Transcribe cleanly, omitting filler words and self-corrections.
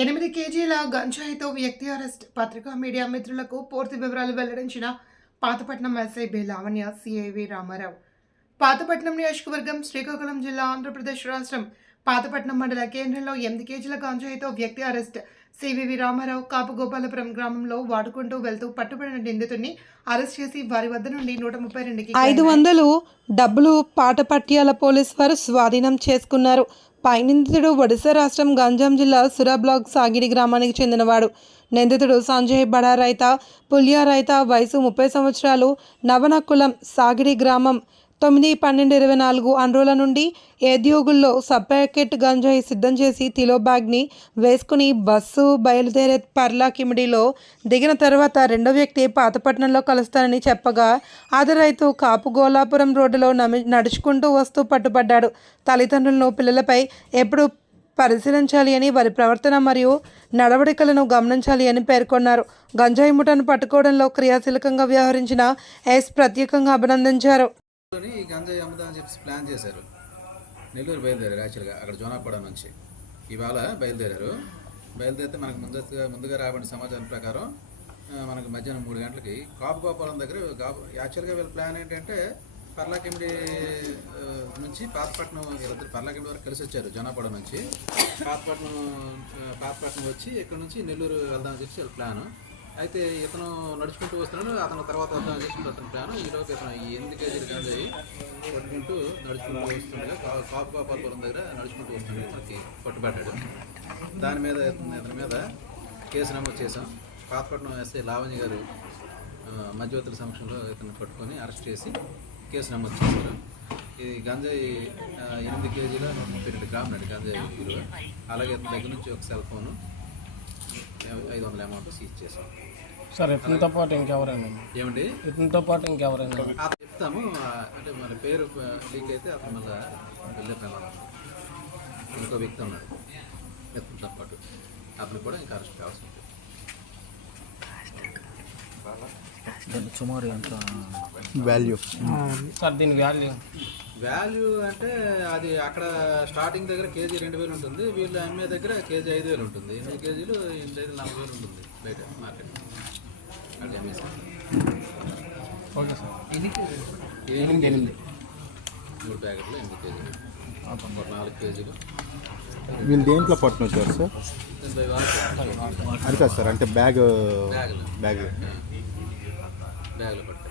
8 కేజీల గంజాయితో వ్యక్తి అరెస్ట్. పత్రికా మీడియా మిత్రులకు పూర్తి వివరాలు వెల్లడించిన పాతపట్నం ఎస్ఐ లావణ్య సిఐవి రామారావు. పాతపట్నం నియోజకవర్గం, శ్రీకాకుళం జిల్లా, ఆంధ్రప్రదేశ్ రాష్ట్రం. పాతపట్నం మండల కేంద్రంలో 8 కేజీల గంజాయితో వ్యక్తి అరెస్ట్. సివివి రామారావు కాపుగోపాలపురం గ్రామంలో వాడుకుంటూ వెళ్తూ పట్టుబడిన నిందితుడిని అరెస్ట్ చేసి వారి వద్ద నుండి 132కి 500 డబ్బులు పాటపట్యాల పోలీసు వారు స్వాధీనం చేసుకున్నారు. పై నిందితుడు ఒడిశా రాష్ట్రం గంజాం జిల్లా సురా బ్లాక్ సాగిరి గ్రామానికి చెందినవాడు. నిందితుడు సంజయ్ బడా రైతా, పుల్యా రైతా, వయసు 30 సంవత్సరాలు, నవనకులం, సాగిరి గ్రామం. 9/12/24 అన్రోల నుండి ఏద్యోగుల్లో సబ్ ప్యాకెట్ గంజాయి సిద్ధం చేసి కిలో బ్యాగ్ని వేసుకుని బస్సు బయలుదేరే పర్లా కిమిడిలో దిగిన తర్వాత రెండో వ్యక్తి పాతపట్నంలో కలుస్తానని చెప్పగా ఆది రైతు కాపుగోలాపురం రోడ్డులో నడుచుకుంటూ వస్తూ పట్టుబడ్డాడు. తల్లిదండ్రులను పిల్లలపై ఎప్పుడు పరిశీలించాలి అని, వారి ప్రవర్తన మరియు నడవడికలను గమనించాలి అని పేర్కొన్నారు. గంజాయి ముఠాను పట్టుకోవడంలో క్రియాశీలకంగా వ్యవహరించిన ఎస్ ప్రత్యేకంగా అభినందించారు. ఈ గంజాయి అమ్ముదామని చెప్పి ప్లాన్ చేశారు. నెల్లూరు బయలుదేరారు. యాక్చువల్గా అక్కడ జోనాపాడ నుంచి ఇవాళ బయలుదేరితే మనకు ముందుగా రాబడిన సమాచారం ప్రకారం మనకు మధ్యాహ్నం 3 గంటలకి కాపుగోపాలం దగ్గర యాక్చువల్గా వీళ్ళ ప్లాన్ ఏంటంటే పర్లాకిమిడి నుంచి పాతపట్నం, వీళ్ళిద్దరు పర్లాకిమిడి వరకు కలిసి వచ్చారు. జోనాపాడ నుంచి పాతపట్నం వచ్చి ఇక్కడ నుంచి నెల్లూరు వెళ్దామని చెప్పి వీళ్ళ ప్లాను. అయితే ఇతను నడుచుకుంటూ వస్తున్నాడు, అతను తర్వాత వద్దామని చెప్పి అతని ప్లాను. ఈరోజు ఇతను ఈ 8 కేజీలు గంజాయి పట్టుకుంటూ నడుచుకుంటూ వస్తుండగా కాపుగోపాలపురం దగ్గర నడుచుకుంటూ వస్తుండగా మనకి పట్టుబడ్డాడు. దాని మీద ఇతని మీద కేసు నమోదు చేశాం. పాతపట్నం ఎస్ఐ లావణ్య గారు మధ్యవర్తుల సమక్షంలో ఇతను పట్టుకొని అరెస్ట్ చేసి కేసు నమోదు చేశారు. ఈ గంజాయి 8 కేజీల 132 గ్రాములు అండి గంజాయి విలువ. అలాగే ఇతని దగ్గర నుంచి ఒక సెల్ ఫోను 500 అమౌంట్ సీజ్ చేసాం. సార్ ఇతనితో పాటు ఇంకెవరైనా ఏమండి? ఇతనితో పాటు ఇంకెవరైనా చెప్తాము. అంటే మన పేరు లీక్ అయితే అతను మళ్ళీ వెళ్ళిపోయినా ఇంకో వ్యక్తి ఉన్నాడు ఇతనితో పాటు, అతను కూడా ఇంకా అరెస్ట్ కావాల్సి ఉంటుంది. సుమారు ఎంత వాల్యూ సార్ దీని వాల్యూ అంటే అది అక్కడ స్టార్టింగ్ దగ్గర కేజీ 2000 ఉంటుంది, వీళ్ళు అమ్మే దగ్గర కేజీ 5000 ఉంటుంది. 8 కేజీలు 4000 ఉంటుంది బయట మార్కెట్. అది అమ్మేసాం. Okay sir. 8 3 ప్యాకెట్లు 8 కేజీలు, 4 కేజీలు. వీళ్ళు దేంట్లో పట్టున వచ్చారు సార్? అది కాదు సార్, అంటే బ్యాగ్లో పట్టారు.